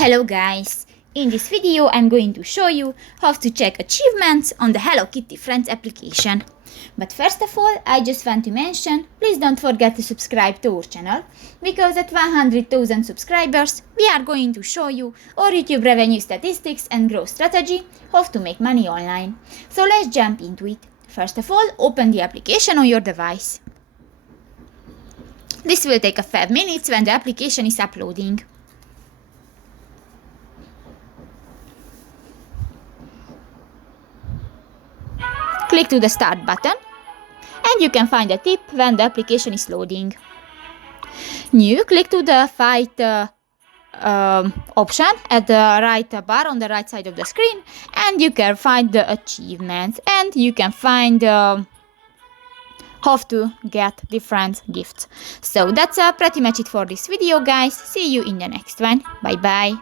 Hello guys! In this video I'm going to show you how to check achievements on the Hello Kitty Friends application. But first of all, I just want to mention, please don't forget to subscribe to our channel, because at 100,000 subscribers we are going to show you our YouTube revenue statistics and growth strategy, how to make money online. So let's jump into it. First of all, open the application on your device. This will take a 5 minutes when the application is uploading. Click to the Start button, and you can find a tip when the application is loading. New, click to the Fight option at the right bar on the right side of the screen, and you can find the achievements, and you can find how to get different gifts. So that's pretty much it for this video, guys. See you in the next one. Bye bye.